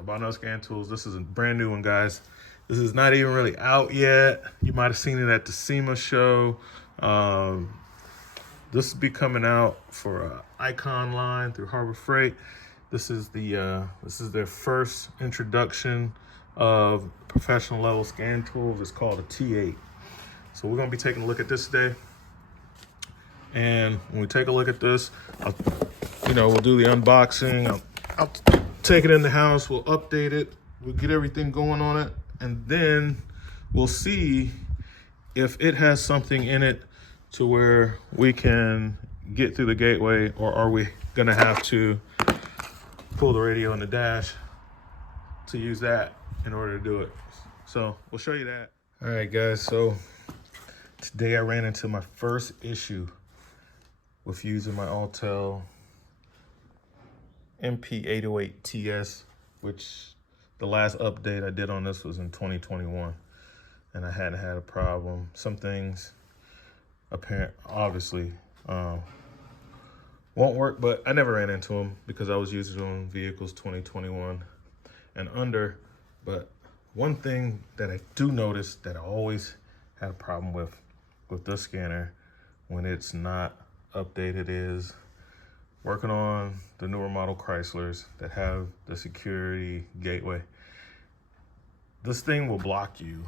Albino Scan Tools. This is a brand new one, guys. This is not even really out yet. You might have seen it at the SEMA show. This will be coming out for Icon line through Harbor Freight. This is their first introduction of professional level scan tools. It's called a T8. So we're gonna be taking a look at this today. And when we take a look at this, we'll do the unboxing. I'll take it in the house, we'll update it, we'll get everything going on it, and then we'll see if it has something in it to where we can get through the gateway, or are we gonna have to pull the radio in the dash to use that in order to do it. So we'll show you that. All right, guys, so today I ran into my first issue with using my Autel MP808TS, which the last update I did on this was in 2021, and I hadn't had a problem. Some things obviously won't work, but I never ran into them because I was using them on vehicles 2021 and under. But one thing that I do notice that I always had a problem with this scanner when it's not updated is working on the newer model Chryslers that have the security gateway. This thing will block you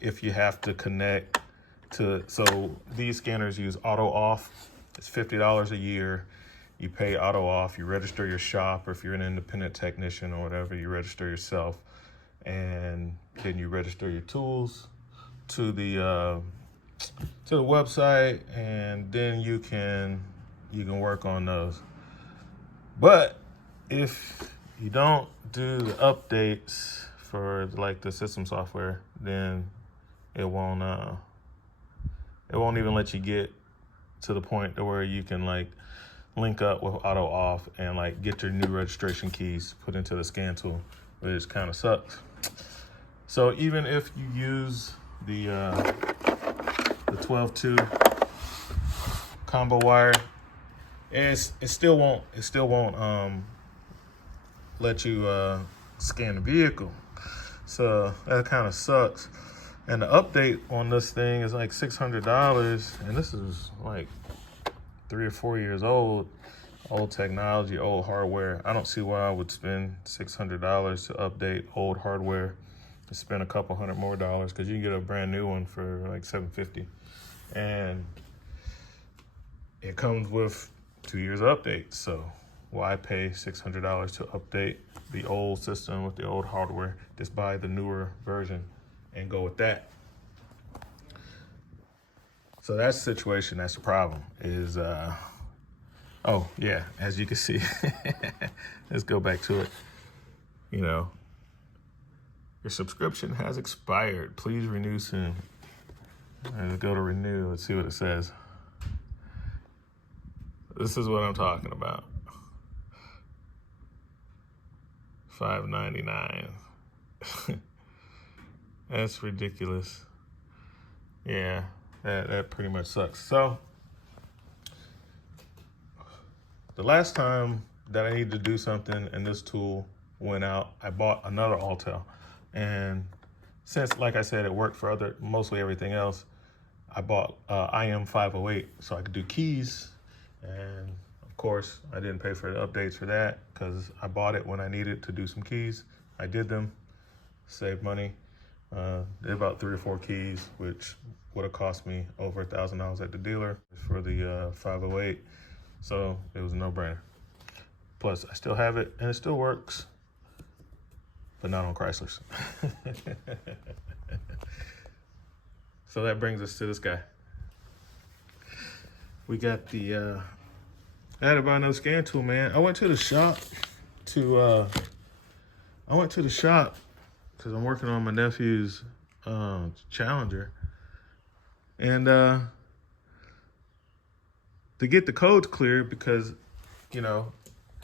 if you have to connect to, so these scanners use auto off. It's $50 a year. You pay auto off, you register your shop, or if you're an independent technician or whatever, you register yourself, and then you register your tools to the website, and then you can work on those. But if you don't do the updates for like the system software, then it won't even let you get to the point to where you can like link up with auto off and like get your new registration keys put into the scan tool, which kind of sucks. So even if you use the 12-2 combo wire, it still won't let you scan the vehicle. So that kind of sucks. And the update on this thing is like $600, and this is like 3 or 4 years old technology, old hardware. I don't see why I would spend $600 to update old hardware to spend a couple $100 more, because you can get a brand new one for like $750, and it comes with 2 years of updates. So why pay $600 to update the old system with the old hardware? Just buy the newer version and go with that. So that's the situation, that's the problem, is, oh yeah, as you can see, let's go back to it. Your subscription has expired. Please renew soon. Let's go to renew, let's see what it says. This is what I'm talking about. $5.99. That's ridiculous. Yeah, that pretty much sucks. So the last time that I needed to do something and this tool went out, I bought another Autel. And since, like I said, it worked for mostly everything else, I bought IM508 so I could do keys. And of course, I didn't pay for the updates for that because I bought it when I needed to do some keys. I did them, saved money. Did about 3 or 4 keys, which would have cost me over $1,000 at the dealer for the 508. So it was a no-brainer. Plus, I still have it and it still works, but not on Chryslers. So that brings us to this guy. We got the Albino Scan Tool, man. I went to the shop because I'm working on my nephew's Challenger, and to get the codes cleared, because had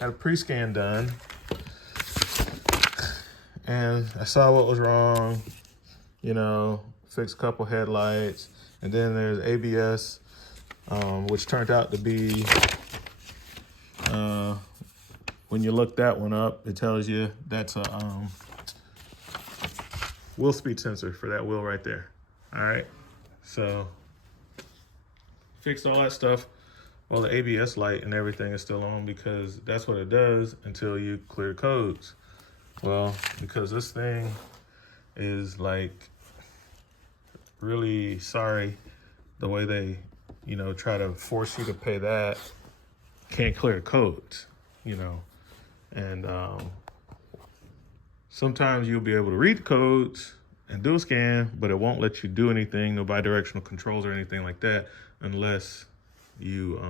a pre-scan done, and I saw what was wrong, fixed a couple headlights, and then there's ABS, which turned out to be when you look that one up, it tells you that's a wheel speed sensor for that wheel right there. All right, so fixed all that stuff. Well, the ABS light and everything is still on because that's what it does until you clear codes. Well, because this thing is like really sorry, the way they, you know, try to force you to pay that, can't clear codes, you know. And sometimes you'll be able to read the codes and do a scan, but it won't let you do anything, no bi-directional controls or anything like that, unless you,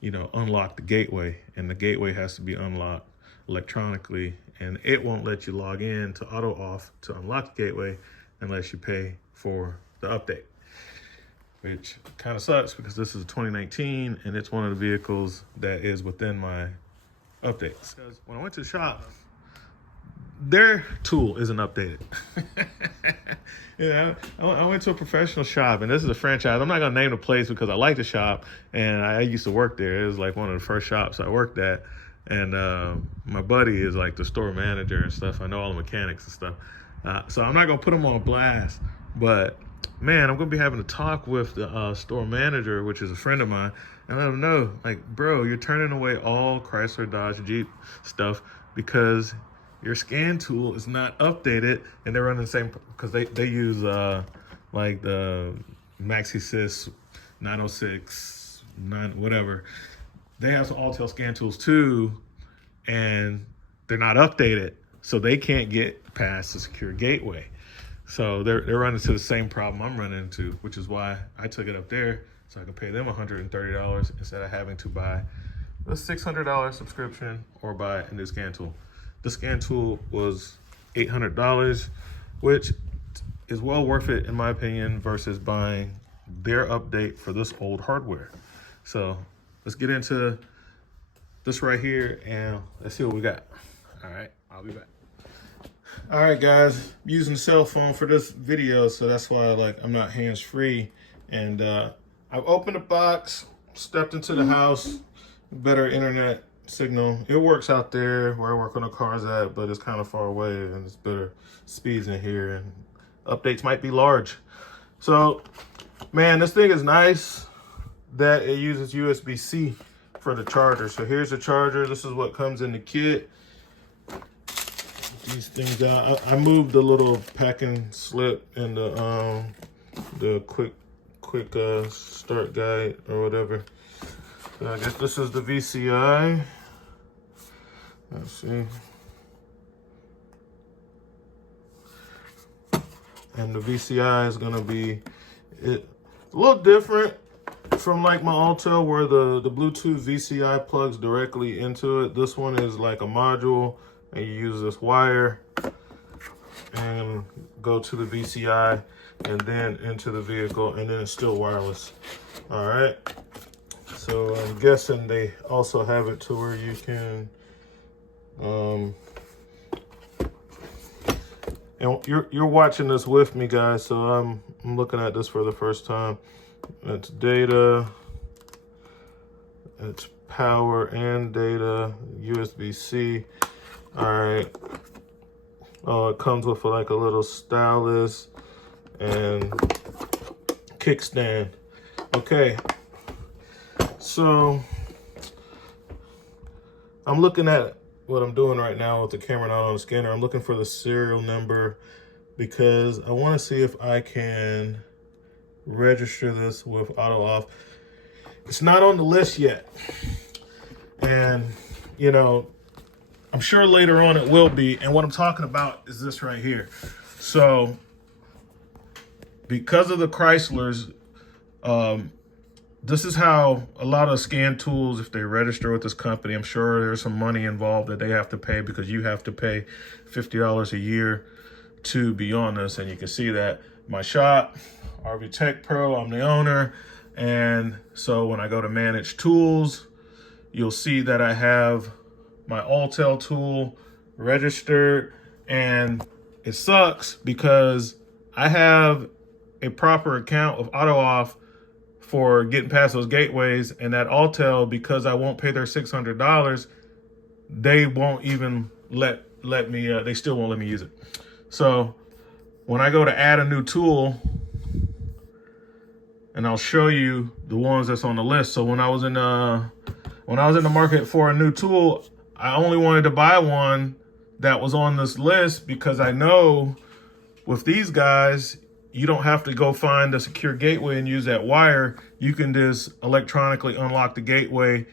you know, unlock the gateway. And the gateway has to be unlocked electronically, and it won't let you log in to auto off to unlock the gateway unless you pay for the update, which kind of sucks because this is 2019 and it's one of the vehicles that is within my updates. Because when I went to the shop, their tool isn't updated. You know, I went to a professional shop, and this is a franchise. I'm not gonna name the place because I like the shop, and I used to work there. It was like one of the first shops I worked at, and my buddy is like the store manager and stuff. I know all the mechanics and stuff, so I'm not gonna put him on blast. But man, I'm gonna be having a talk with the store manager, which is a friend of mine, and let him know, like, bro, you're turning away all Chrysler, Dodge, Jeep stuff because your scan tool is not updated, and they're running the same, because they use like the MaxiSys 906, whatever. They have some Autel scan tools too, and they're not updated, so they can't get past the secure gateway. So they're running into the same problem I'm running into, which is why I took it up there so I could pay them $130 instead of having to buy a $600 subscription or buy a new scan tool. The scan tool was $800, which is well worth it in my opinion versus buying their update for this old hardware. So let's get into this right here and let's see what we got. All right, I'll be back. All right, guys, I'm using the cell phone for this video, so that's why I'm not hands-free. And I've opened the box, stepped into the house, better internet signal. It works out there where I work on the cars at, but it's kind of far away and it's better speeds in here and updates might be large. So, man, this thing is nice that it uses USB-C for the charger. So here's the charger. This is what comes in the kit. These things out. I moved the little packing slip and the quick start guide or whatever. So I guess this is the VCI. Let's see. And the VCI is gonna be a little different from like my Autel, where the Bluetooth VCI plugs directly into it. This one is like a module, and you use this wire and go to the VCI and then into the vehicle, and then it's still wireless. All right. So I'm guessing they also have it to where you can, and you're watching this with me, guys. So I'm looking at this for the first time. It's data, it's power and data, USB-C. All right. Oh, it comes with like a little stylus and kickstand. Okay. So I'm looking at what I'm doing right now with the camera not on the scanner. I'm looking for the serial number because I want to see if I can register this with auto off. It's not on the list yet. And, you know, I'm sure later on it will be. And what I'm talking about is this right here. So because of the Chryslers, this is how a lot of scan tools, if they register with this company, I'm sure there's some money involved that they have to pay, because you have to pay $50 a year to be on this. And you can see that my shop, RV Tech Pro, I'm the owner. And so when I go to manage tools, you'll see that I have my Autel tool registered, and it sucks because I have a proper account of auto off for getting past those gateways, and that Autel, because I won't pay their $600, they won't even let me, they still won't let me use it. So when I go to add a new tool, and I'll show you the ones that's on the list. So when I was in the market for a new tool, I only wanted to buy one that was on this list because I know with these guys, you don't have to go find a secure gateway and use that wire. You can just electronically unlock the gateway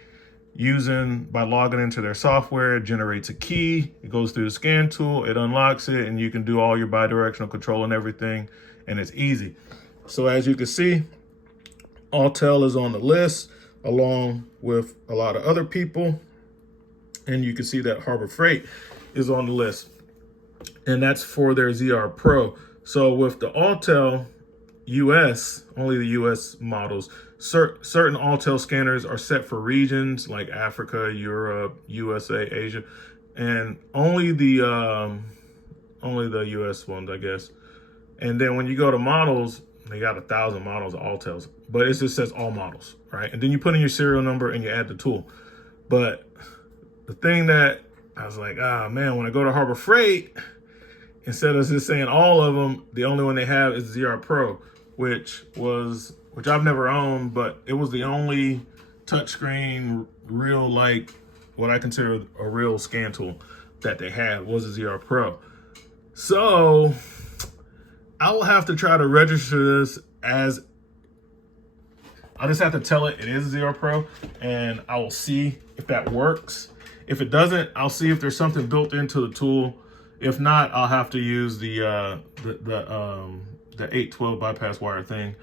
by logging into their software. It generates a key, it goes through the scan tool, it unlocks it, and you can do all your bidirectional control and everything, and it's easy. So as you can see, Autel is on the list along with a lot of other people, and you can see that Harbor Freight is on the list, and that's for their ZR Pro. So with the Autel US, only the US models, certain Autel scanners are set for regions like Africa, Europe, USA, Asia, and only the US ones, I guess. And then when you go to models, they got 1,000 models of Autels, but it just says all models, right? And then you put in your serial number and you add the tool. But the thing that I was like, man, when I go to Harbor Freight, instead of just saying all of them, the only one they have is ZR Pro, which I've never owned, but it was the only touchscreen real, like what I consider a real scan tool that they had was a ZR Pro. So I will have to try to register this as, I'll just have to tell it is a ZR Pro, and I will see if that works. If it doesn't, I'll see if there's something built into the tool. If not, I'll have to use the 812 bypass wire thing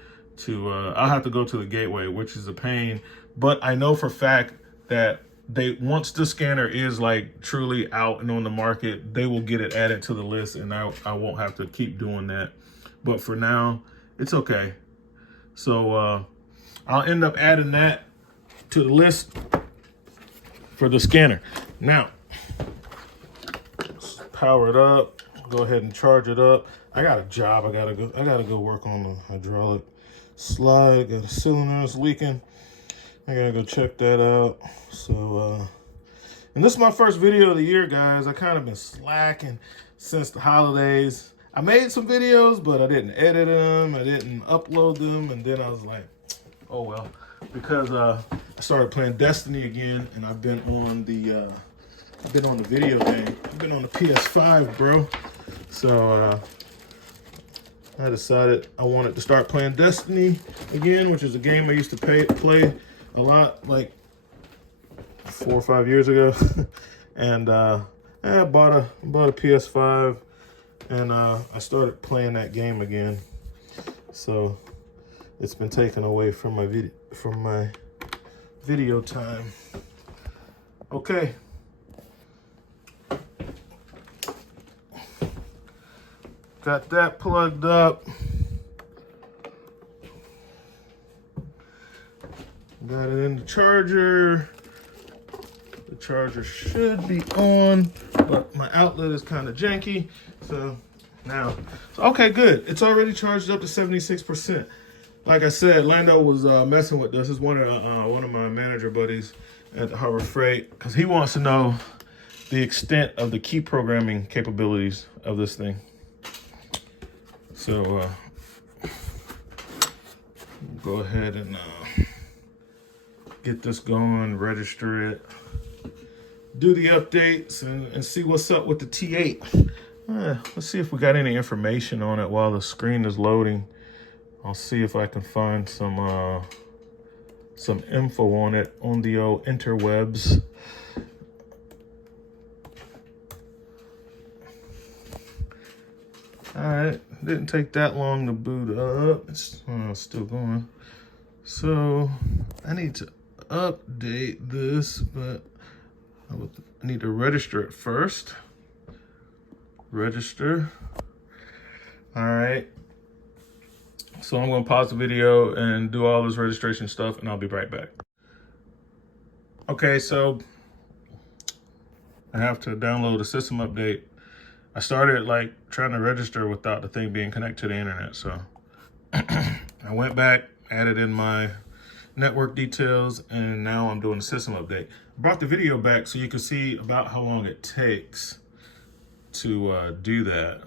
I'll have to go to the gateway, which is a pain. But I know for a fact that once the scanner is like truly out and on the market, they will get it added to the list, and I won't have to keep doing that. But for now, it's okay. So I'll end up adding that to the list for the scanner. Now, let's power it up. Go ahead and charge it up. I got a job. I gotta go work on the hydraulic slide. Got a cylinder that's leaking. I gotta go check that out. So and this is my first video of the year, guys. I kind of been slacking since the holidays. I made some videos, but I didn't edit them. I didn't upload them. And then I was like, oh, well, because I started playing Destiny again, and I've been on the video game. I've been on the PS5, bro. So I decided I wanted to start playing Destiny again, which is a game I used to play a lot, like 4 or 5 years ago. And I bought a PS5. And I started playing that game again, so it's been taken away from my video time. Okay, got that plugged up. Got it in the charger. The charger should be on, but my outlet is kind of janky. So okay, good. It's already charged up to 76%. Like I said, Lando was messing with this. This is one of my manager buddies at the Harbor Freight, because he wants to know the extent of the key programming capabilities of this thing. So go ahead and get this going, register it, do the updates, and see what's up with the T8. Let's see if we got any information on it while the screen is loading. I'll see if I can find some info on it on the old interwebs. All right, didn't take that long to boot up. It's still going. So I need to update this, but I need to register it first. Register. All right. So I'm going to pause the video and do all this registration stuff, and I'll be right back. Okay, so I have to download a system update. I started like trying to register without the thing being connected to the internet. So I went back, added in my network details, and now I'm doing a system update. I brought the video back so you can see about how long it takes to do that.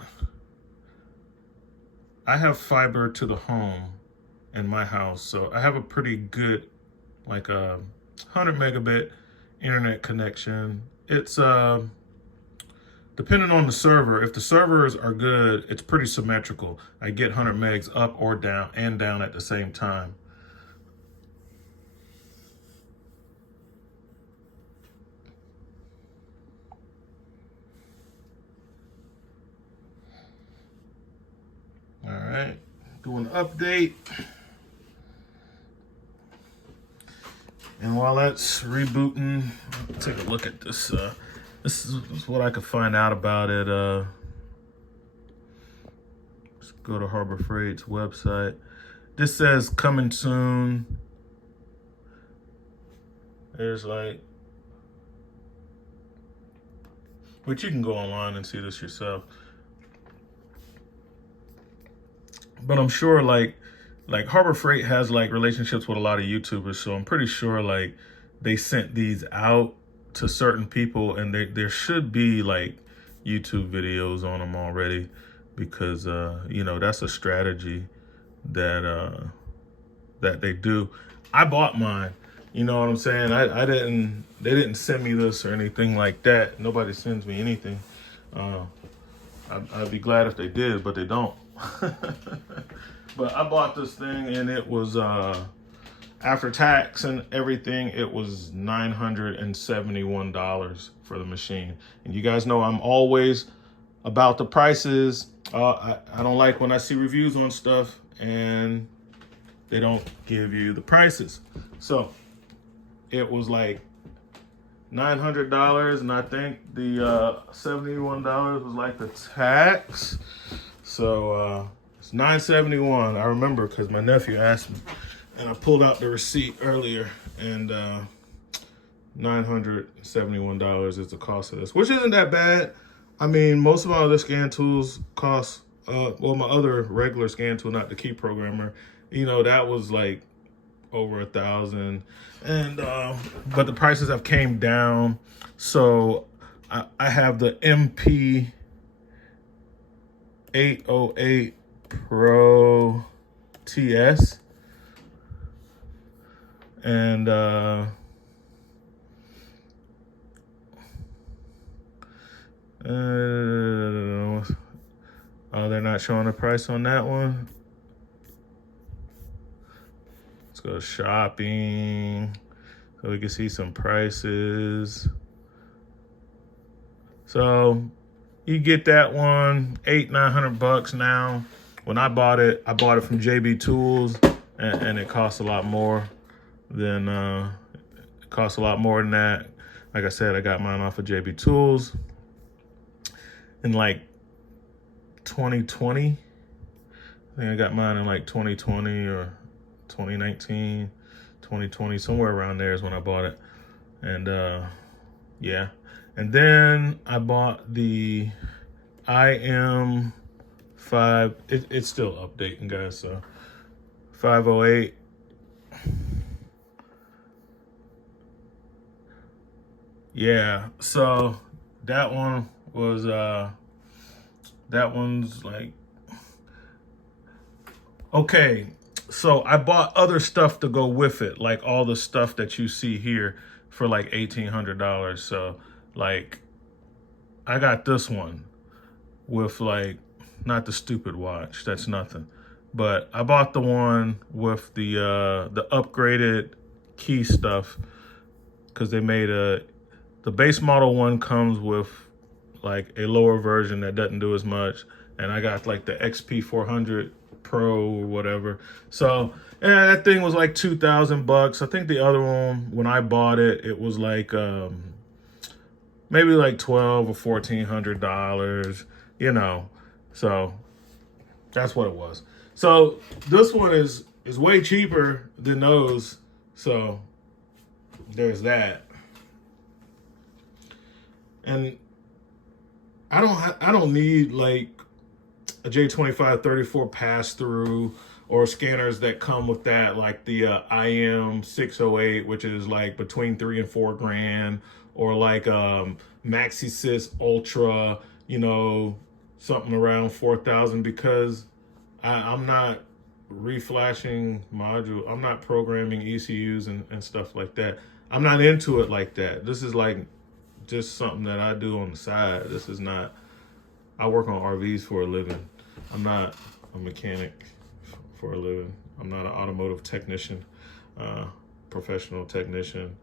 I have fiber to the home in my house, so I have a pretty good, like a 100 megabit internet connection. It's depending on the server. If the servers are good, it's pretty symmetrical. I get 100 megs up or down and down at the same time. All right, doing an update. And while that's rebooting, let's take a look at this. This is what I could find out about it. Let's go to Harbor Freight's website. This says coming soon. There's like, but you can go online and see this yourself. But I'm sure like Harbor Freight has like relationships with a lot of YouTubers, so I'm pretty sure like they sent these out to certain people, and there should be like YouTube videos on them already, because you know, that's a strategy that that they do. I bought mine, you know what I'm saying? They didn't send me this or anything like that. Nobody sends me anything. I'd be glad if they did, but they don't. But I bought this thing, and it was after tax and everything, it was $971 for the machine. And you guys know I'm always about the prices. I don't like when I see reviews on stuff and they don't give you the prices. So it was like $900, and I think the $71 was like the tax. So it's $971. I remember because my nephew asked me, and I pulled out the receipt earlier, and $971 is the cost of this, which isn't that bad. I mean, most of my other scan tools cost, well, my other regular scan tool, not the key programmer, you know, that was like over $1,000. And but the prices have came down. So I have the MP 808 Pro TS, and oh, they're not showing a price on that one. Let's go to shopping so we can see some prices. So you get that one, $800-900 now. When I bought it from JB Tools, and it costs a lot more than that. Like I said, I got mine off of JB Tools in like 2020. I think I got mine in like 2020 or 2019, 2020, somewhere around there is when I bought it. And yeah. And then I bought the IM5. It's still updating, guys. So 508. Yeah. So that one was that one's like, okay. So I bought other stuff to go with it, like all the stuff that you see here for like $1,800. So like, I got this one with like, not the stupid watch, that's nothing. But I bought the one with the upgraded key stuff, because they made the base model one comes with like a lower version that doesn't do as much. And I got like the XP 400 Pro or whatever. So that thing was like $2,000. I think the other one, when I bought it, it was like maybe like $1,200 or $1,400, you know. So that's what it was. So this one is way cheaper than those. So there's that. And I don't need like a J2534 pass through. or scanners that come with that, like the IM 608, which is like between 3 and 4 grand, or like MaxiSys Ultra, you know, something around 4,000, because I'm not reflashing module. I'm not programming ECUs and stuff like that. I'm not into it like that. This is like just something that I do on the side. This is not, I work on RVs for a living. I'm not a mechanic for a living. I'm not an automotive technician, professional technician.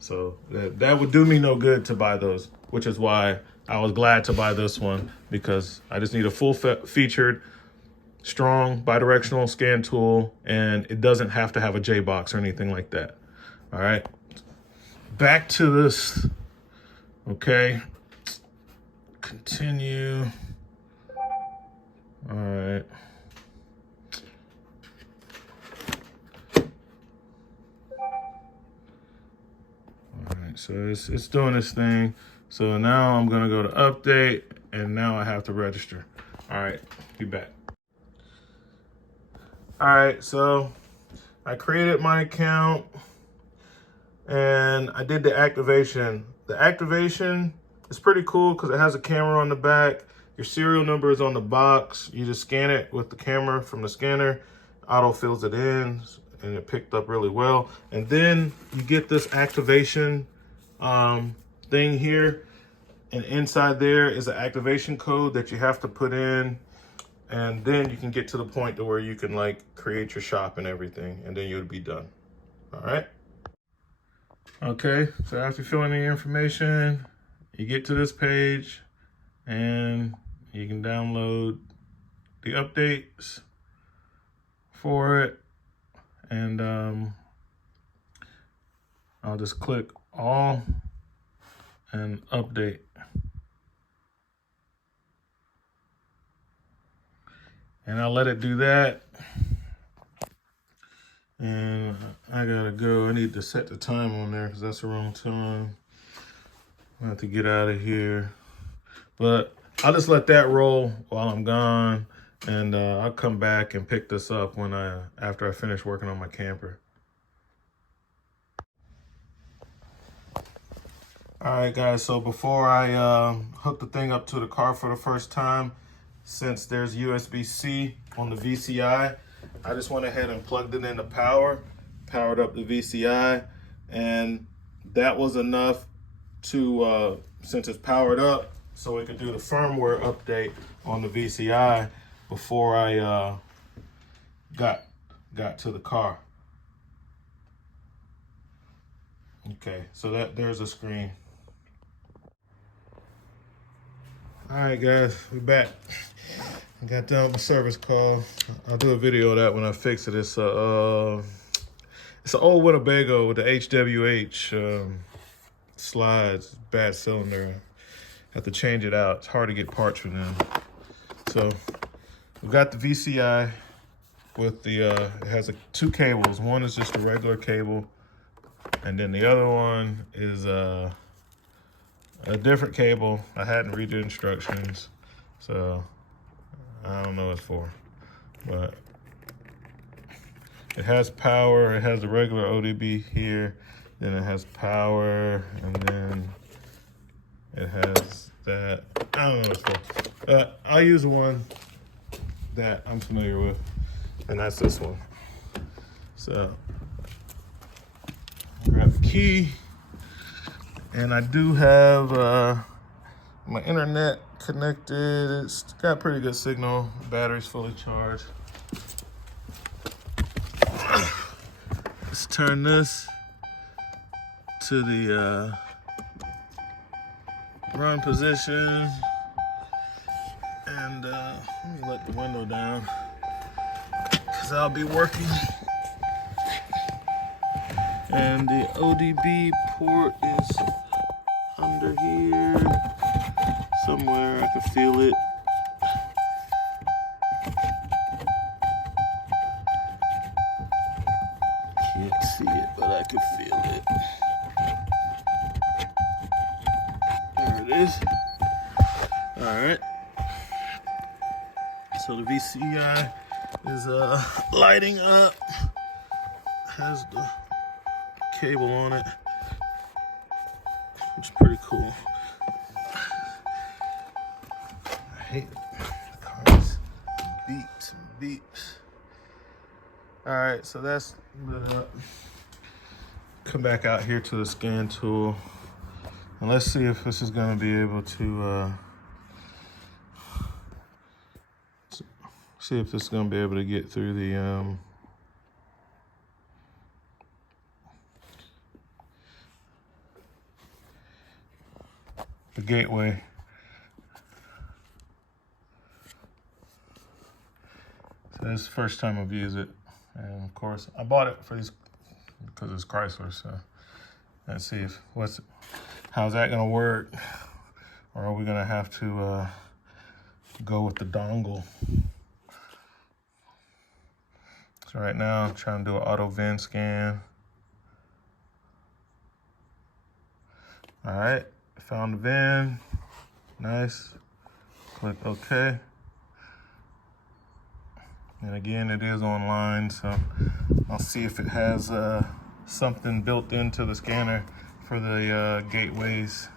So that would do me no good to buy those, which is why I was glad to buy this one, because I just need a full featured, strong bidirectional scan tool, and it doesn't have to have a J box or anything like that. All right, back to this. Okay, continue. All right. All right, so it's doing this thing. So now I'm gonna go to update, and now I have to register. All right, be back. All right, so I created my account and I did the activation. The activation is pretty cool because it has a camera on the back. Your serial number is on the box. You just scan it with the camera from the scanner. Auto fills it in, and it picked up really well. And then you get this activation thing here. And inside there is an activation code that you have to put in. And then you can get to the point to where you can like create your shop and everything, and then you'll be done. All right. Okay, so after filling in your information, you get to this page and you can download the updates for it. And I'll just click all and update. And I'll let it do that. And I gotta go. I need to set the time on there because that's the wrong time. I have to get out of here. But I'll just let that roll while I'm gone. And I'll come back and pick this up when after I finish working on my camper. All right, guys, so before I hook the thing up to the car for the first time, since there's USB-C on the VCI, I just went ahead and plugged it into power, powered up the VCI, and that was enough to, since it's powered up, so we could do the firmware update on the VCI before I got to the car. Okay, so there's a screen. All right, guys, we're back. I got done with my service call. I'll do a video of that when I fix it. It's an old Winnebago with the HWH slides, bad cylinder. Have to change it out. It's hard to get parts for them. So we've got the VCI with the, it has two cables. One is just a regular cable, and then the other one is a different cable. I hadn't read the instructions, so I don't know what it's for, but it has power. It has the regular ODB here, then it has power, and then it has that. I don't know what it's for. I'll use the one that I'm familiar with, and that's this one. So grab the key. And I do have my internet connected. It's got pretty good signal. Battery's fully charged. Let's turn this to the run position. And let me let the window down because I'll be working. And the ODB port is under here somewhere. I can feel it. Can't see it, but I can feel it. There it is. All right. So the VCI is lighting up. Has the cable on it, which is pretty cool. I hate it. The cars beeps and beeps. All right, so that's lit up. Come back out here to the scan tool, and let's see if this is going to be able to see if this is going to be able to get through the gateway. So this is the first time I've used it, and of course I bought it for these because it's Chrysler. So let's see if how's that going to work, or are we going to have to go with the dongle? So right now I'm trying to do an auto VIN scan. All right, found the VIN. Nice. Click OK. And again, it is online, so I'll see if it has something built into the scanner for the gateways.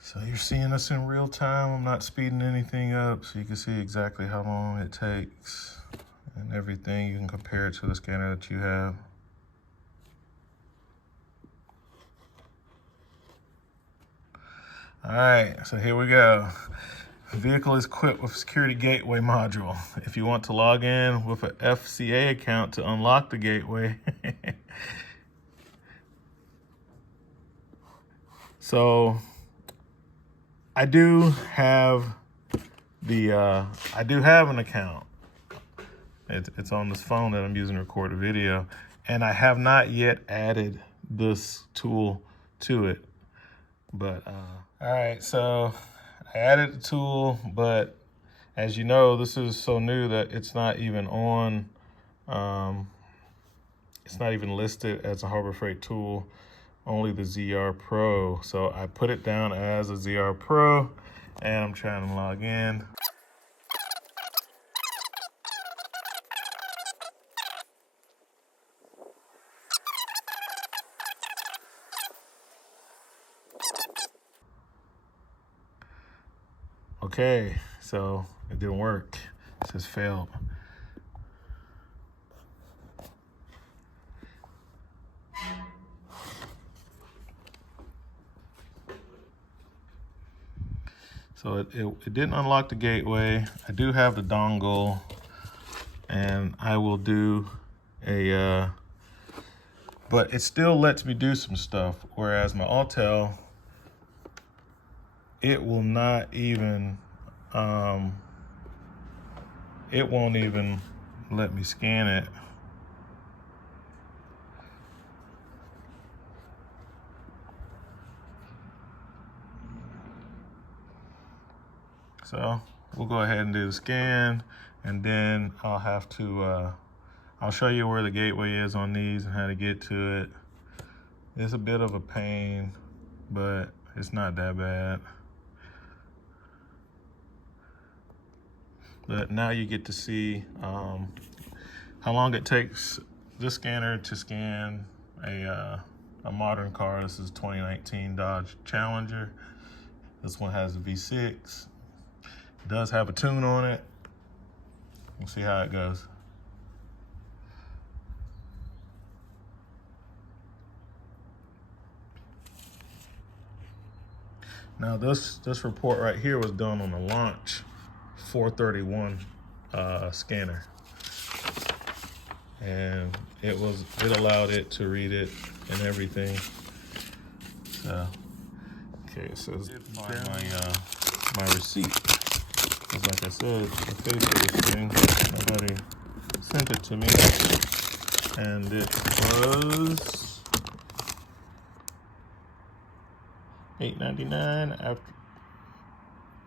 So you're seeing this in real time. I'm not speeding anything up, so you can see exactly how long it takes and everything. You can compare it to the scanner that you have. All right, so here we go. The vehicle is equipped with security gateway module. If you want to log in with an FCA account to unlock the gateway. So I do have an account. It's on this phone that I'm using to record a video, and I have not yet added this tool to it. But all right, so I added the tool, but as you know, this is so new that it's not even on. It's not even listed as a Harbor Freight tool. Only the ZR Pro. So I put it down as a ZR Pro, and I'm trying to log in. Okay, so it didn't work. It says failed. So it didn't unlock the gateway. I do have the dongle, and I will do but it still lets me do some stuff. Whereas my Autel, it will not even, it won't even let me scan it. So we'll go ahead and do the scan, and then I'll have to, I'll show you where the gateway is on these and how to get to it. It's a bit of a pain, but it's not that bad. But now you get to see how long it takes this scanner to scan a modern car. This is 2019 Dodge Challenger. This one has a V6. It does have a tune on it. We'll see how it goes. Now this report right here was done on the launch 431 scanner, and it allowed it to read it and everything. So okay, so my receipt. Because like I said, the face of this thing, nobody sent it to me. And it was $8.99 after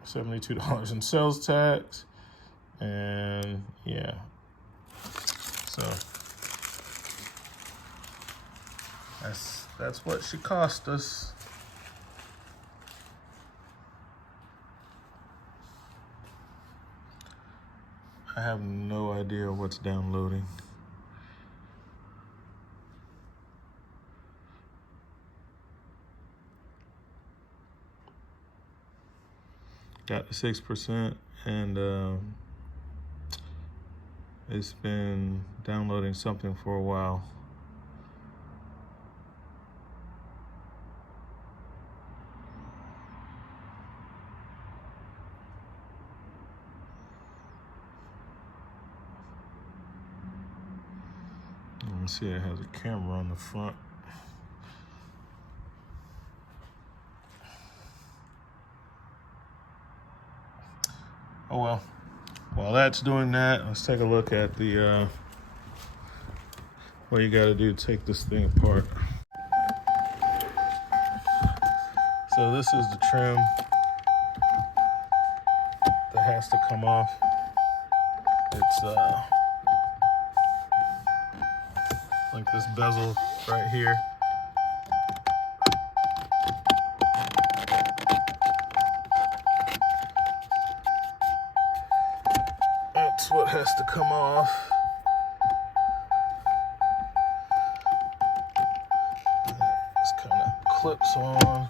$72 in sales tax. And yeah, so that's what she cost us. I have no idea what's downloading. Got the 6%, and it's been downloading something for a while. Let's see, it has a camera on the front. Oh well. While that's doing that, let's take a look at the what you got to do to take this thing apart. So this is the trim that has to come off. It's like this bezel right here. That's what has to come off. This kind of clips on.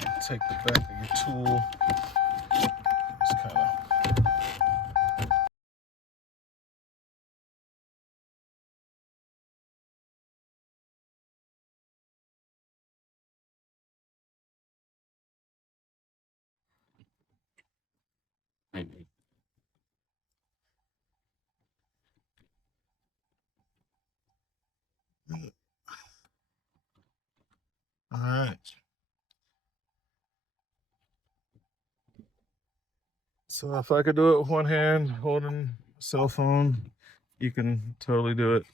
Just take the back of your tool. Just kind of. All right. So if I could do it with one hand holding a cell phone, you can totally do it.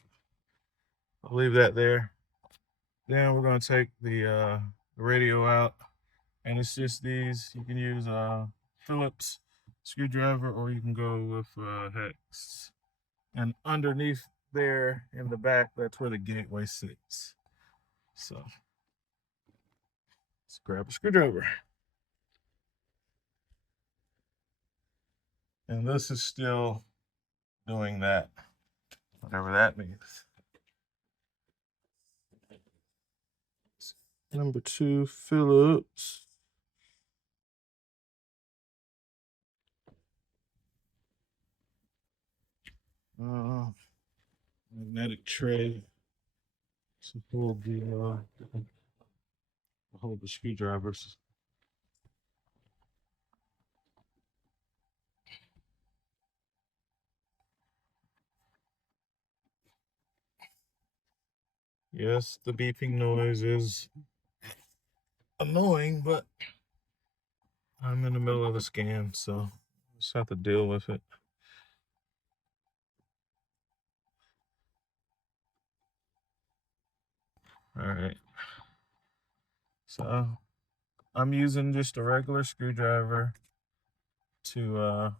I'll leave that there. Then we're gonna take the radio out, and it's just these. You can use Phillips screwdriver, or you can go with hex. And underneath there in the back, that's where the gateway sits. So let's grab a screwdriver. And this is still doing that, whatever that means. Number 2 Phillips. Magnetic tray to hold the screwdrivers. Yes, the beeping noise is annoying, but I'm in the middle of a scan, so just have to deal with it. All right. So I'm using just a regular screwdriver to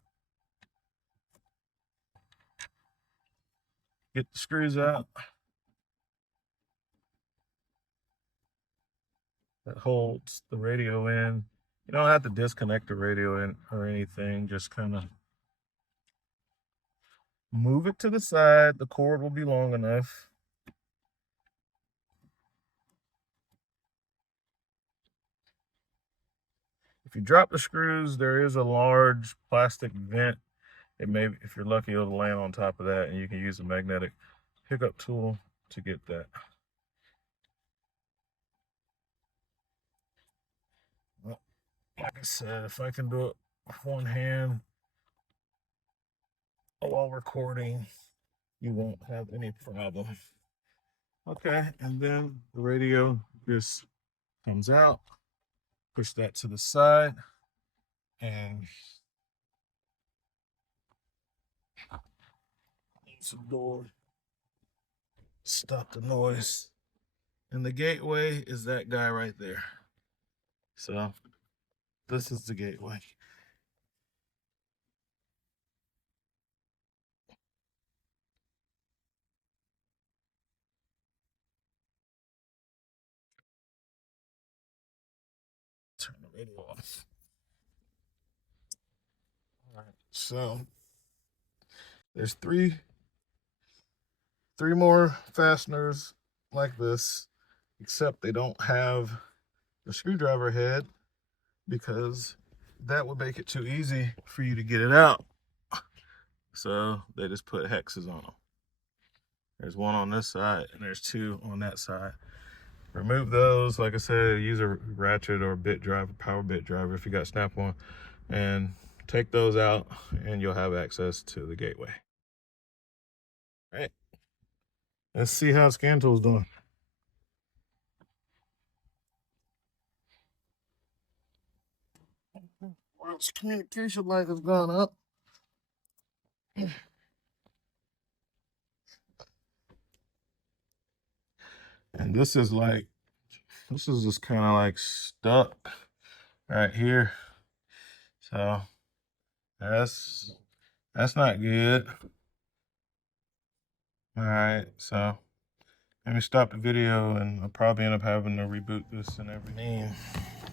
get the screws out that holds the radio in. You don't have to disconnect the radio in or anything, just kind of move it to the side. The cord will be long enough. If you drop the screws, there is a large plastic vent. It may, if you're lucky, it'll land on top of that, and you can use a magnetic pickup tool to get that. Well, like I said, if I can do it with one hand while recording, you won't have any problem. Okay, and then the radio just comes out. Push that to the side, and some door. Stop the noise. And the gateway is that guy right there. So this is the gateway. Turn the radio off. All right, so there's three more fasteners like this, except they don't have the screwdriver head because that would make it too easy for you to get it out. So they just put hexes on them. There's one on this side and there's two on that side. Remove those, like I said, use a ratchet or bit driver, power bit driver if you got snap-on, and take those out and you'll have access to the gateway. All right, let's see how Scan Tool's doing. Well, its communication light has gone up. And this is just kind of like stuck right here. So that's not good. All right, so let me stop the video and I'll probably end up having to reboot this and everything.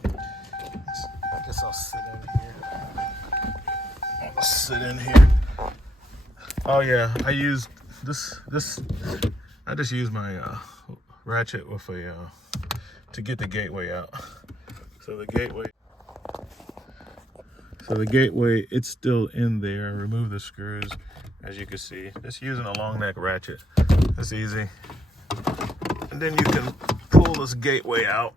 I guess I'll sit in here. I'll sit in here. Oh yeah, I used this. I just used my ratchet with a to get the gateway out. So the gateway, it's still in there. Remove the screws, as you can see. Just using a long neck ratchet. That's easy. And then you can pull this gateway out.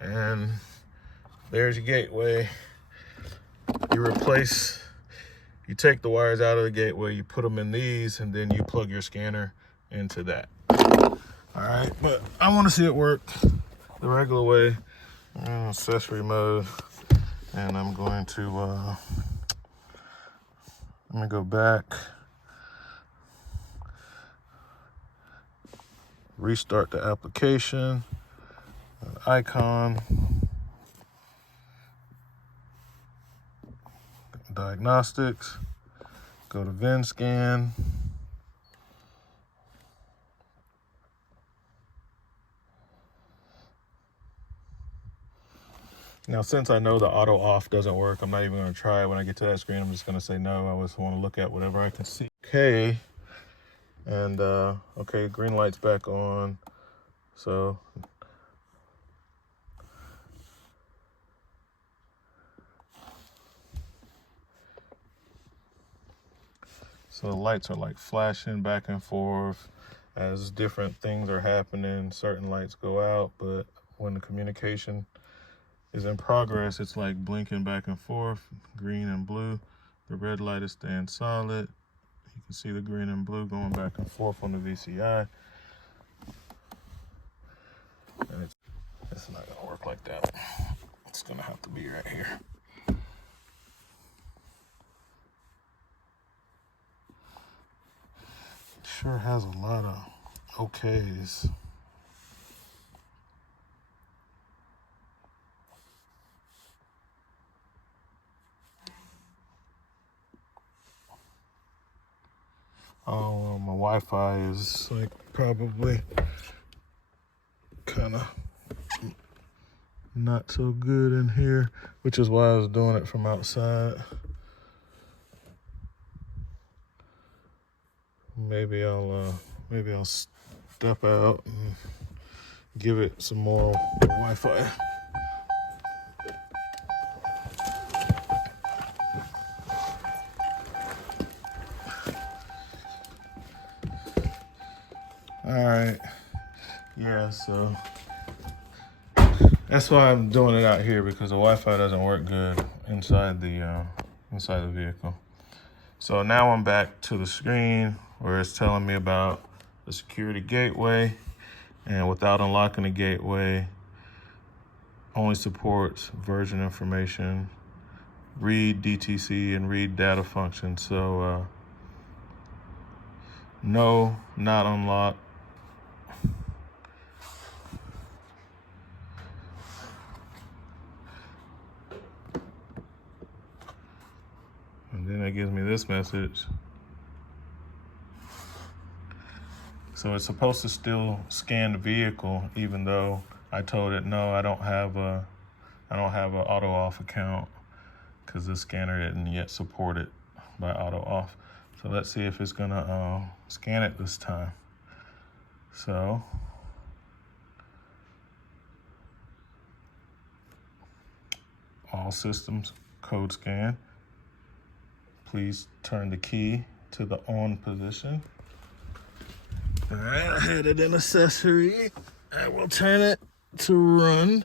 And there's your gateway. You take the wires out of the gateway, you put them in these, and then you plug your scanner into that. All right, but I want to see it work the regular way. Accessory mode, and I'm going to go back, restart the application, icon, diagnostics, go to VIN scan. Now, since I know the auto off doesn't work, I'm not even going to try it. When I get to that screen, I'm just going to say no. I just want to look at whatever I can see. Okay. And, okay, green light's back on. So the lights are like flashing back and forth as different things are happening. Certain lights go out, but when the communication is in progress, it's like blinking back and forth, green and blue. The red light is staying solid. You can see the green and blue going back and forth on the VCI. And it's not gonna work like that. It's gonna have to be right here. Sure has a lot of okays. Oh, my Wi-Fi is like probably kind of not so good in here, which is why I was doing it from outside. Maybe I'll step out and give it some more Wi-Fi. All right, yeah, so that's why I'm doing it out here, because the Wi-Fi doesn't work good inside the vehicle. So now I'm back to the screen where it's telling me about the security gateway, and without unlocking the gateway, only supports version information read DTC and read data function. So no, not unlocked. And then it gives me this message. So it's supposed to still scan the vehicle, even though I told it no, I don't have a auto off account because the scanner isn't yet supported by auto off. So let's see if it's gonna scan it this time. So all systems code scan. Please turn the key to the on position. All right, I had it in accessory. I will turn it to run.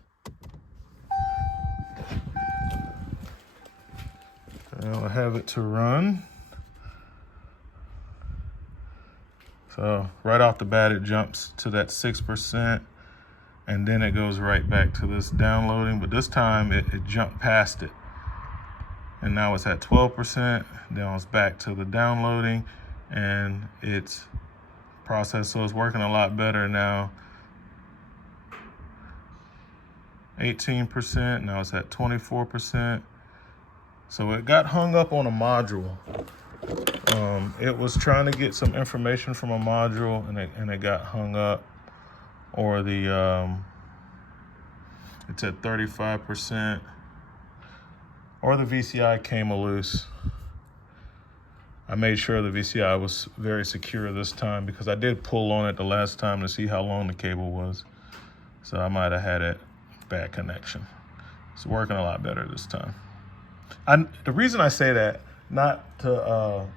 I'll have it to run. So right off the bat, it jumps to that 6%, and then it goes right back to this downloading, but this time it jumped past it. And now it's at 12%, then it's back to the downloading, and it's processed, so it's working a lot better now. 18%, now it's at 24%. So it got hung up on a module. It was trying to get some information from a module, and it got hung up, or it's at 35%, or the VCI came loose. I made sure the VCI was very secure this time because I did pull on it the last time to see how long the cable was. So I might have had a bad connection. It's working a lot better this time. The reason I say that, not to,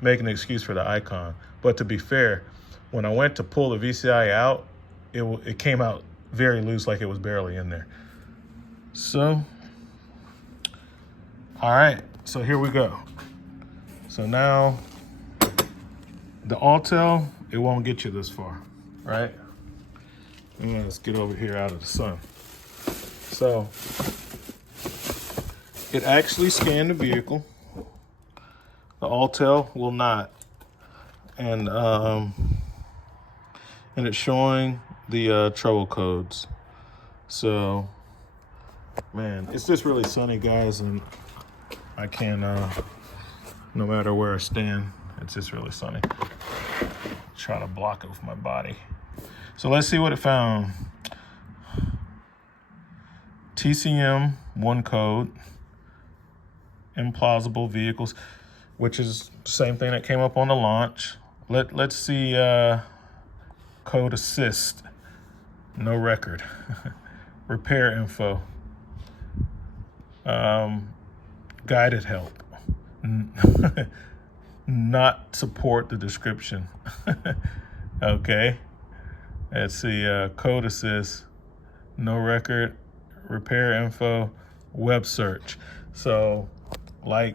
make an excuse for the icon, but to be fair, when I went to pull the VCI out, it came out very loose, like it was barely in there. So, all right, so here we go. So now, the Autel, it won't get you this far, right? Let's get over here out of the sun. So, it actually scanned the vehicle. The Autel will not. And it's showing the trouble codes. So, man, it's just really sunny, guys, and I can, no matter where I stand, it's just really sunny. Try to block it with my body. So let's see what it found. TCM 1 code, implausible vehicles, which is the same thing that came up on the launch. Let's see code assist, no record. Repair info, guided help, not support the description. Okay, let's see code assist, no record, repair info, web search. So the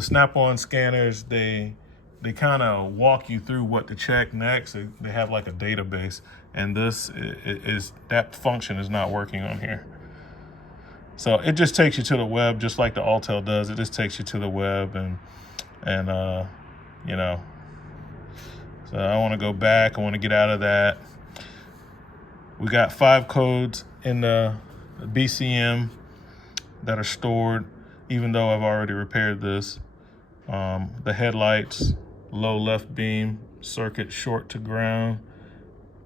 Snap-on scanners, they kind of walk you through what to check next. They have like a database, and this is that function is not working on here. So it just takes you to the web, just like the Autel does. It just takes you to the web, and So I want to go back. I want to get out of that. We got 5 codes in the BCM that are stored, even though I've already repaired this. The headlights, low left beam, circuit short to ground,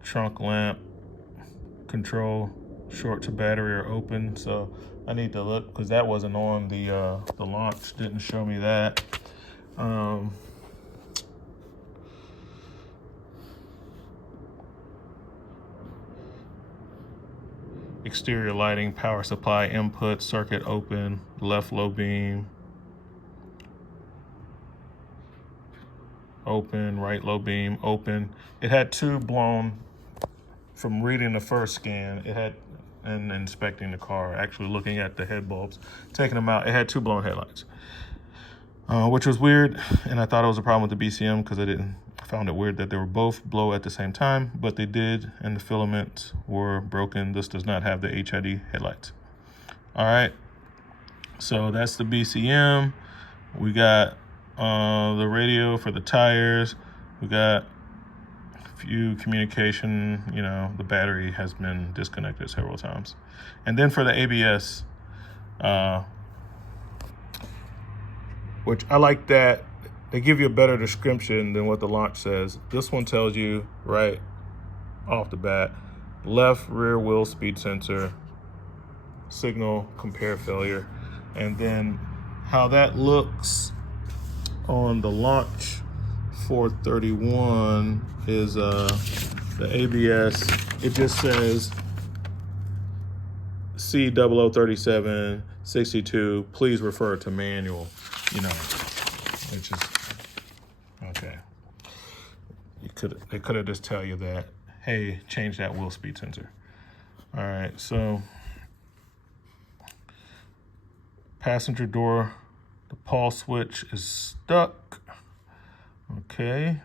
trunk lamp, control, short to battery or open. So I need to look, because that wasn't on the launch, didn't show me that. Exterior lighting, power supply input, circuit open, left low beam, open, right low beam, open. It had 2 blown from reading the first scan. It had, and inspecting the car, actually looking at the head bulbs, taking them out. It had 2 blown headlights, which was weird. And I thought it was a problem with the BCM because I found it weird that they were both blow at the same time, but they did, and the filaments were broken. This does not have the HID headlights. All right. So that's the BCM. We got the radio for the tires. We got a few communication, the battery has been disconnected several times. And then for the ABS, which I like that they give you a better description than what the launch says. This one tells you right off the bat, left rear wheel speed sensor, signal compare failure. And then how that looks on the launch 431 is the ABS. It just says C003762, please refer to manual, which is okay. They could have just tell you that, hey, change that wheel speed sensor. All right, so passenger door, the pulse switch is stuck. Okay,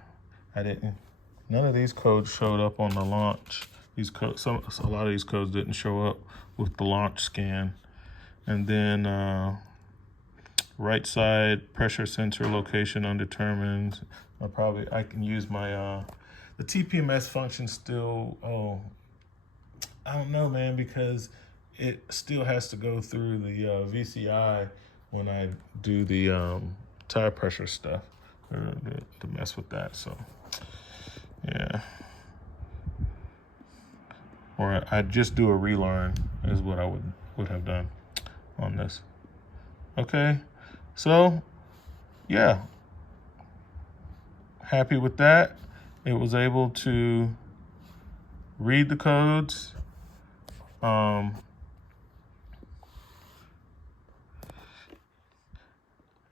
none of these codes showed up on the launch. These codes, a lot of these codes didn't show up with the launch scan. And then right side pressure sensor location undetermined. I can use my the TPMS function still. Oh, I don't know, man, because it still has to go through the VCI when I do the tire pressure stuff to mess with that. So yeah, or I'd just do a relearn is what I would have done on this. Okay, so yeah, happy with that. It was able to read the codes.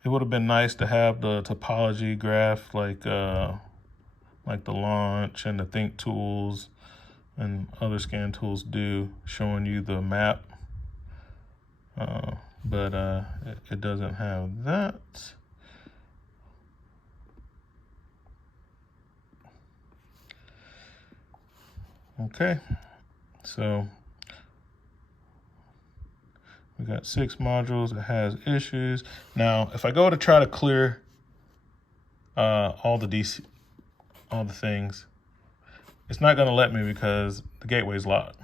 It would have been nice to have the topology graph like the launch and the think tools and other scan tools do, showing you the map. But it doesn't have that. Okay, so we got 6 modules. It has issues. Now, if I go to try to clear all the things, it's not going to let me because the gateway's locked.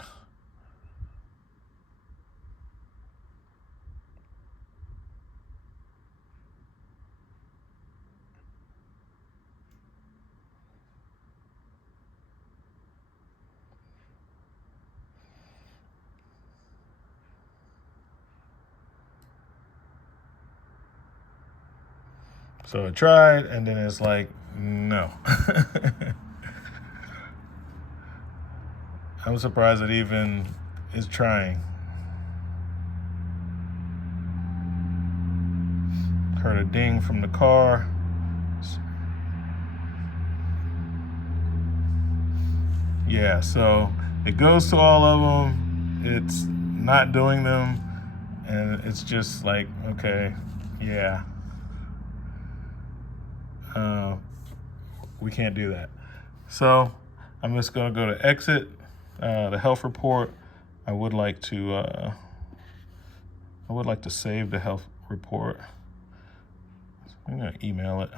So I tried, and then it's like, no. I'm surprised it even is trying. Heard a ding from the car. Yeah, so it goes to all of them. It's not doing them. And it's just like, okay, yeah. We can't do that. So I'm just gonna go to exit the health report. I would like to save the health report. I'm gonna email it.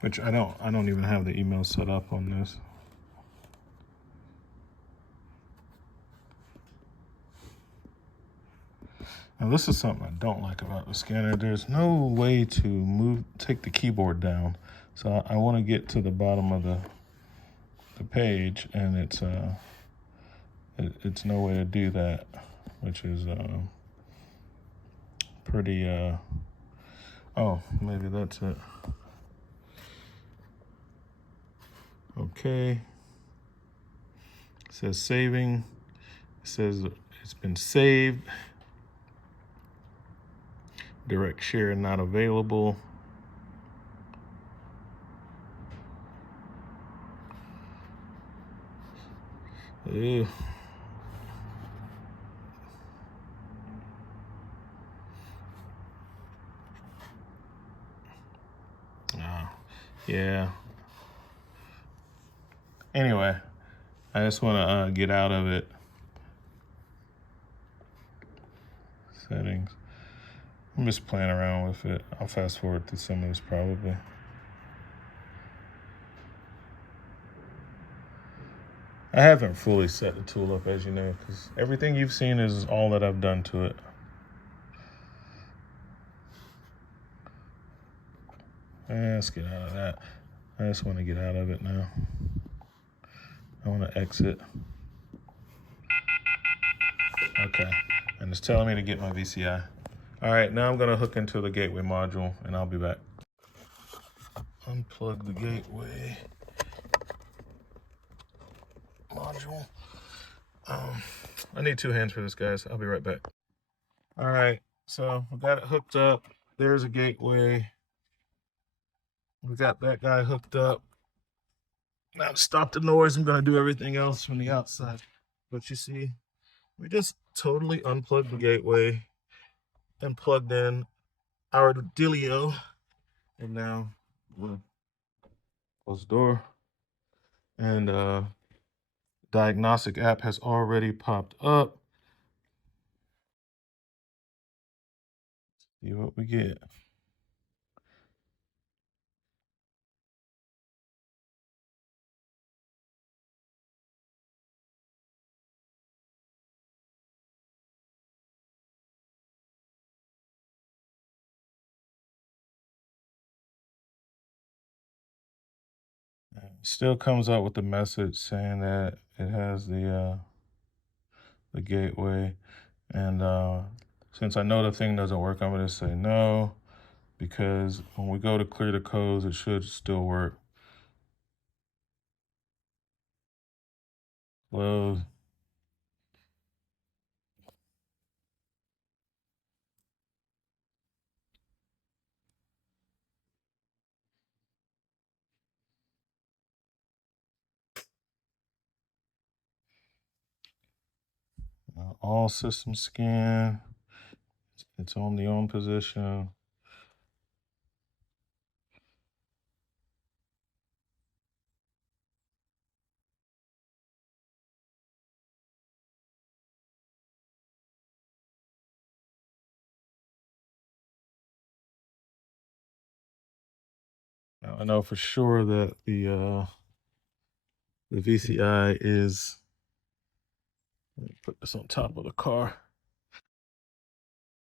Which I don't even have the email set up on this. Now this is something I don't like about the scanner. There's no way to take the keyboard down. So I want to get to the bottom of the page, and it's no way to do that, which is pretty oh, maybe that's it. Okay. It says saving. It says it's been saved. direct share not available. Ew. Yeah. Anyway, I just want to get out of it. Settings. I'm just playing around with it. I'll fast forward through some of this probably. I haven't fully set the tool up, as you know, because everything you've seen is all that I've done to it. Let's get out of that. I just want to get out of it now. I want to exit. Okay. And it's telling me to get my VCI. All right, now I'm going to hook into the gateway module, and I'll be back. Unplug the gateway module. I need 2 hands for this, guys. I'll be right back. All right, so we got it hooked up. There's a gateway. We got that guy hooked up. Now to stop the noise, I'm going to do everything else from the outside. But you see, we just totally unplugged the gateway and plugged in our dealio. And now we'll close the door. And Diagnostic app has already popped up. See what we get. Still comes up with the message saying that it has the gateway. And since I know the thing doesn't work, I'm going to say no, because when we go to clear the codes, it should still work. Close. All system scan. It's on the on position. Now I know for sure that the VCI is, let me put this on top of the car,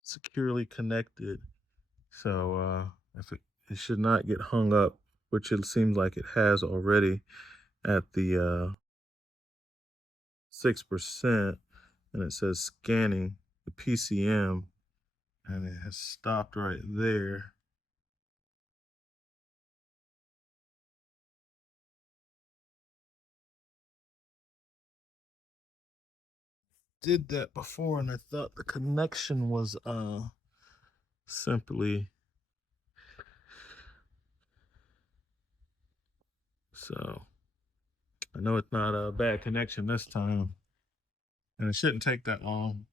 securely connected. So if it should not get hung up, which it seems like it has already at the 6%, and it says scanning the PCM, and it has stopped right there. Did that before, and I thought the connection was simply so. I know it's not a bad connection this time, and it shouldn't take that long.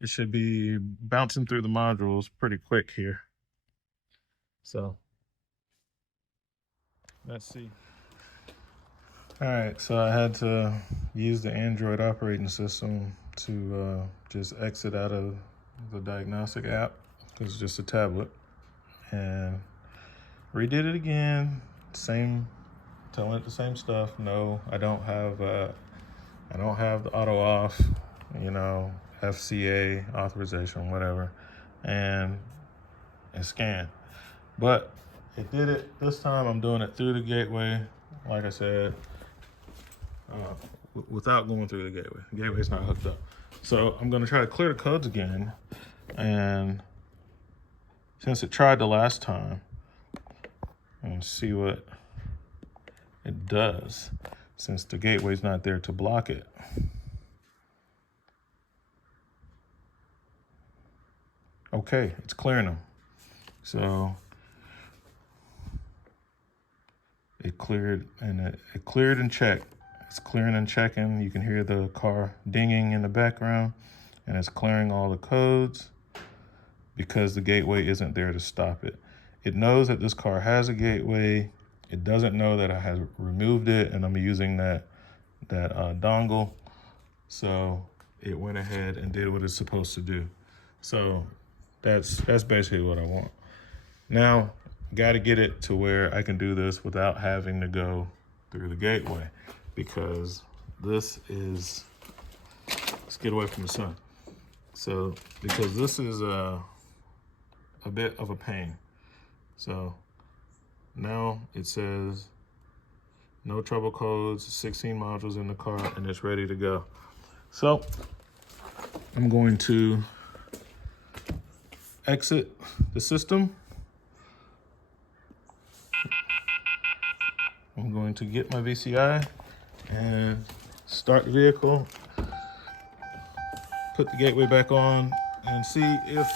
It should be bouncing through the modules pretty quick here. So let's see. All right, so I had to use the Android operating system to just exit out of the Diagnostic app, because it's just a tablet, and redid it again. Same, telling it the same stuff. No, I don't have the auto off, FCA authorization, whatever, and scan. But it did it this time. I'm doing it through the gateway, like I said, without going through the gateway. The gateway's not hooked up. So I'm going to try to clear the codes again. And since it tried the last time, and see what it does, since the gateway's not there to block it. okay, it's clearing them. So it cleared and it cleared and checked. It's clearing and checking. You can hear the car dinging in the background, and it's clearing all the codes because the gateway isn't there to stop it. It knows that this car has a gateway. It doesn't know that I have removed it and I'm using that dongle. So it went ahead and did what it's supposed to do. So that's basically what I want. Now, got to get it to where I can do this without having to go through the gateway, because this is, let's get away from the sun. So, because this is a bit of a pain. So now it says no trouble codes, 16 modules in the car, and it's ready to go. So I'm going to exit the system. I'm going to get my VCI and start the vehicle, put the gateway back on, and see if,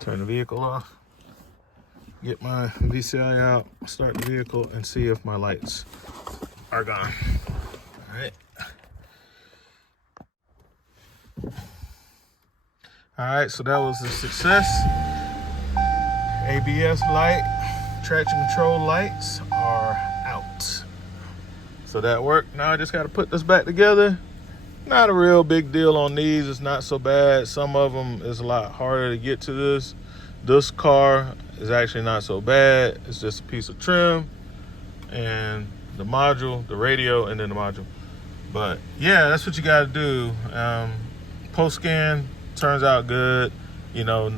turn the vehicle off, get my VCI out, start the vehicle, and see if my lights are gone. All right. All right, so that was a success. ABS light, traction control lights are out. So that worked. Now I just got to put this back together. Not a real big deal on these. It's not so bad. Some of them is a lot harder to get to this. This car is actually not so bad. It's just a piece of trim and the module, the radio, and then the module. But yeah, that's what you got to do. Post scan turns out good. You know,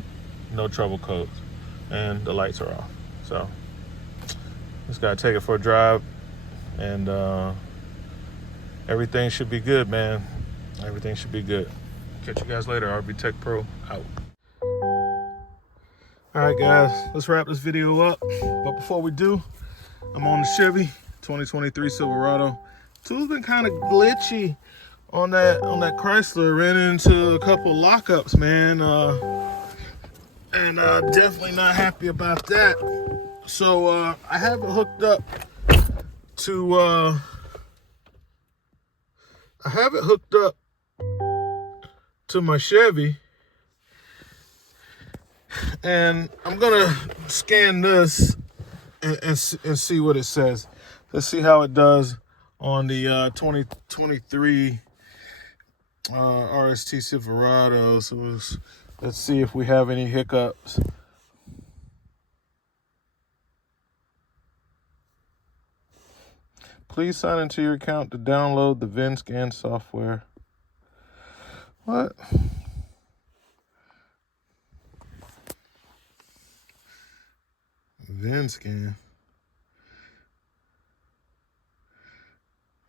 no trouble codes, and the lights are off. So just got to take it for a drive, and everything should be good, man. Everything should be good. Catch you guys later. RB Tech Pro out. All right, guys, let's wrap this video up. But before we do, I'm on the Chevy 2023 Silverado. Tool's been kind of glitchy on that Chrysler. Ran into a couple lockups, man, and definitely not happy about that. So I have it hooked up to my Chevy, and I'm gonna scan this and see what it says. Let's see how it does on the 2023 RST Silverado. So let's see if we have any hiccups. Please sign into your account to download the VIN scan software. What? VIN scan.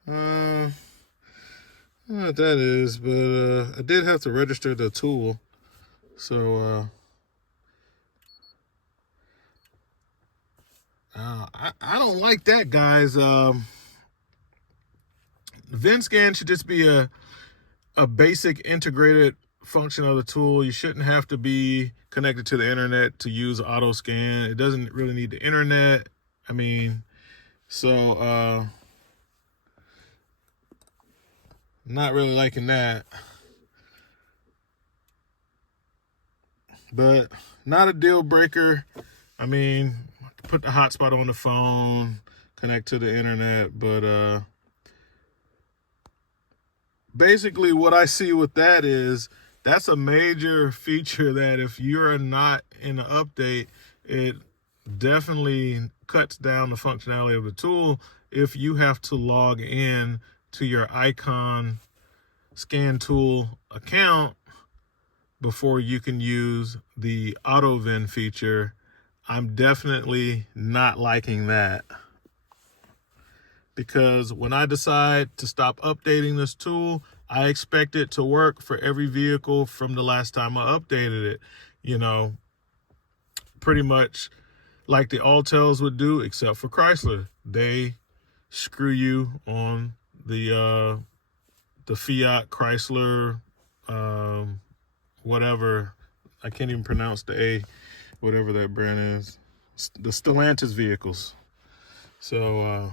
I don't know what that is, but I did have to register the tool. So I don't like that, guys. VIN scan should just be a basic integrated function of the tool. You shouldn't have to be connected to the internet to use auto scan. It doesn't really need the internet. I mean, so not really liking that. But not a deal breaker. I mean, put the hotspot on the phone, connect to the internet, but basically what I see with that is that's a major feature that if you're not in the update, it definitely cuts down the functionality of the tool if you have to log in to your Icon scan tool account before you can use the auto VIN feature. I'm definitely not liking that, because when I decide to stop updating this tool, I expect it to work for every vehicle from the last time I updated it. You know, pretty much like the Autels would do, except for Chrysler. They screw you on the the Fiat Chrysler, whatever. I can't even pronounce the A, whatever that brand is. The Stellantis vehicles. So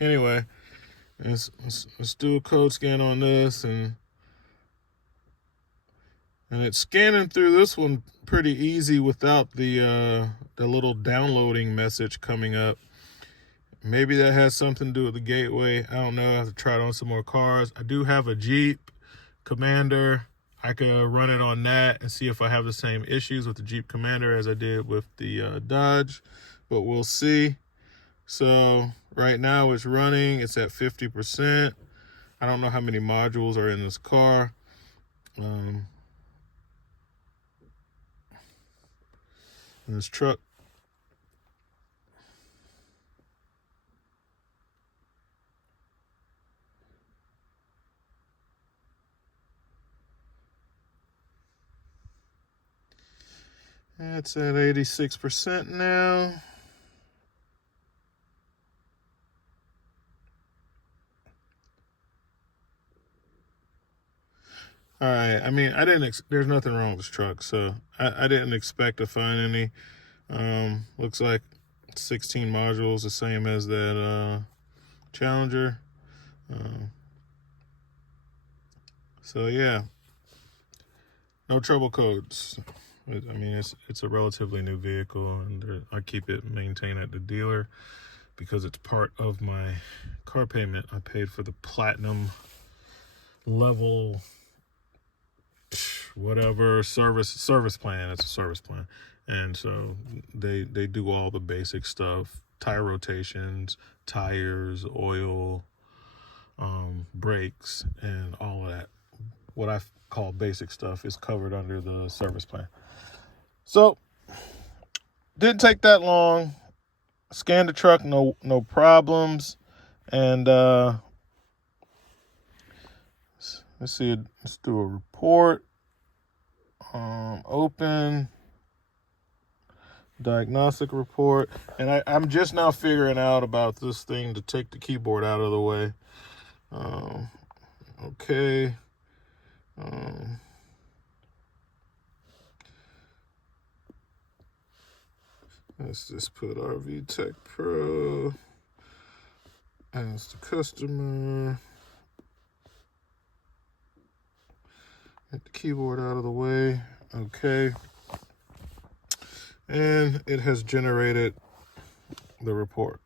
anyway, let's do a code scan on this, and it's scanning through this one pretty easy without the little downloading message coming up. Maybe that has something to do with the gateway. I don't know. I have to try it on some more cars. I do have a Jeep Commander. I could run it on that and see if I have the same issues with the Jeep Commander as I did with the Dodge, but we'll see. So right now it's running. It's at 50%. I don't know how many modules are in this car. In this truck. That's at 86% now. All right. I mean, there's nothing wrong with this truck, so I didn't expect to find any. Looks like 16 modules, the same as that Challenger. So yeah, no trouble codes. I mean, it's a relatively new vehicle, and I keep it maintained at the dealer because it's part of my car payment. I paid for the platinum level, whatever service plan. It's a service plan, and so they do all the basic stuff: tire rotations, tires, oil, brakes, and all of that. What I call basic stuff is covered under the service plan. So didn't take that long. Scanned the truck, no problems, and let's see. Let's do a report. Open diagnostic report, and I'm just now figuring out about this thing to take the keyboard out of the way. Okay. Let's just put RV Tech Pro as the customer. Get the keyboard out of the way. Okay. And it has generated the report.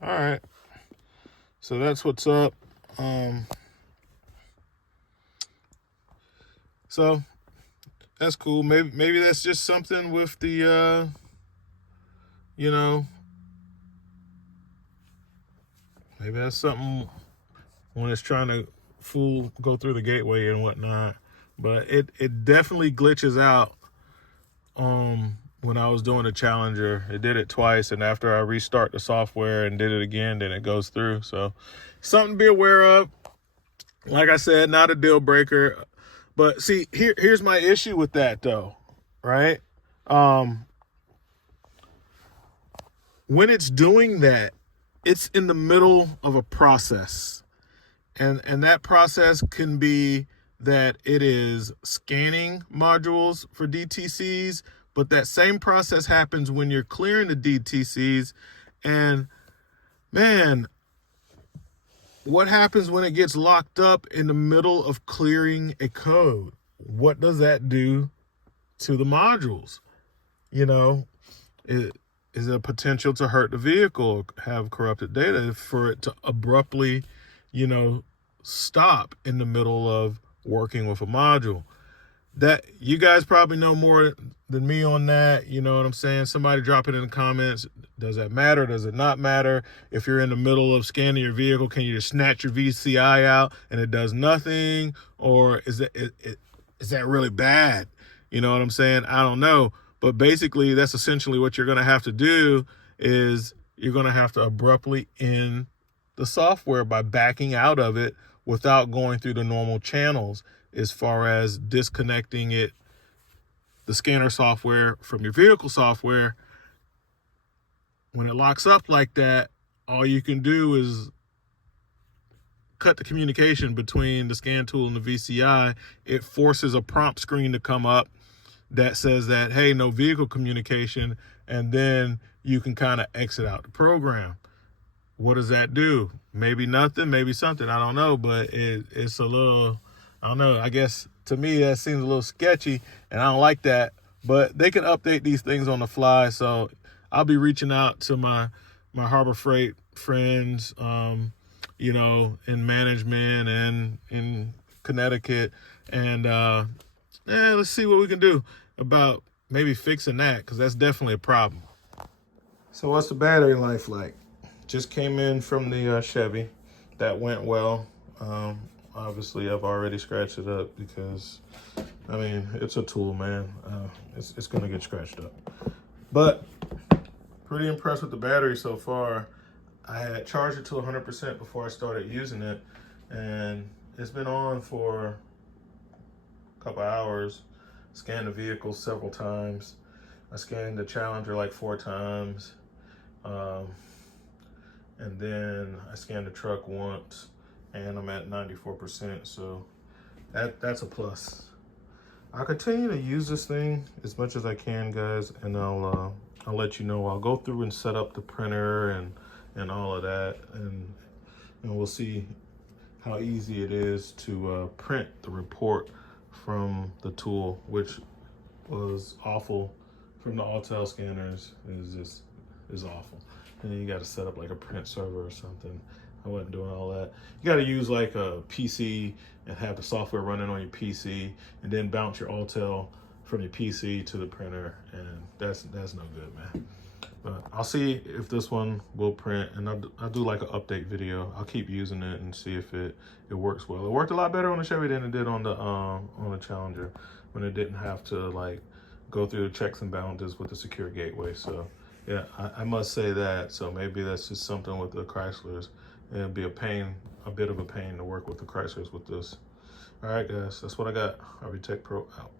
All right. So that's what's up. So that's cool. Maybe that's just something with the maybe that's something when it's trying to go through the gateway and whatnot. But it definitely glitches out when I was doing the Challenger. It did it twice, and after I restart the software and did it again, then it goes through. So something to be aware of. Like I said, not a deal breaker. But see, here's my issue with that though, right? When it's doing that, it's in the middle of a process. And that process can be that it is scanning modules for DTCs, but that same process happens when you're clearing the DTCs. And man, what happens when it gets locked up in the middle of clearing a code? What does that do to the modules? Is there a potential to hurt the vehicle, have corrupted data for it to abruptly, stop in the middle of working with a module? That you guys probably know more than me on that. You know what I'm saying? Somebody drop it in the comments. Does that matter? Does it not matter? If you're in the middle of scanning your vehicle, can you just snatch your VCI out and it does nothing? Or is that really bad? You know what I'm saying? I don't know. But basically, that's essentially what you're going to have to do is you're going to have to abruptly end the software by backing out of it without going through the normal channels as far as disconnecting it, the scanner software from your vehicle software, when it locks up like that, all you can do is cut the communication between the scan tool and the VCI. It forces a prompt screen to come up that says that, hey, no vehicle communication, and then you can kind of exit out the program. What does that do? Maybe nothing, maybe something, I don't know, but it's a little, I don't know, I guess to me that seems a little sketchy, and I don't like that, but they can update these things on the fly, so I'll be reaching out to my Harbor Freight friends, in management and in Connecticut, and let's see what we can do about maybe fixing that, because that's definitely a problem. So what's the battery life like? Just came in from the Chevy. That went well. Obviously, I've already scratched it up because, I mean, it's a tool, man. It's going to get scratched up. But pretty impressed with the battery so far. I had charged it to 100% before I started using it, and it's been on for a couple hours. Scanned the vehicle several times. I scanned the Challenger like 4 times. And then I scanned the truck once, and I'm at 94%, so that's a plus. I'll continue to use this thing as much as I can, guys, and I'll let you know. I'll go through and set up the printer and all of that, and we'll see how easy it is to print the report from the tool, which was awful from the Autel scanners. Is awful. And then you got to set up like a print server or something. I wasn't doing all that. You got to use like a PC and have the software running on your PC, and then bounce your Autel from your PC to the printer, and that's no good, man. But I'll see if this one will print, and I'll do like an update video. I'll keep using it and see if it works well. It worked a lot better on the Chevy than it did on the Challenger, when it didn't have to like go through the checks and balances with the secure gateway. So yeah, I must say that. So maybe that's just something with the Chryslers. It'd be a bit of a pain to work with the Chryslers with this. All right, guys, that's what I got. RV Tech Pro out.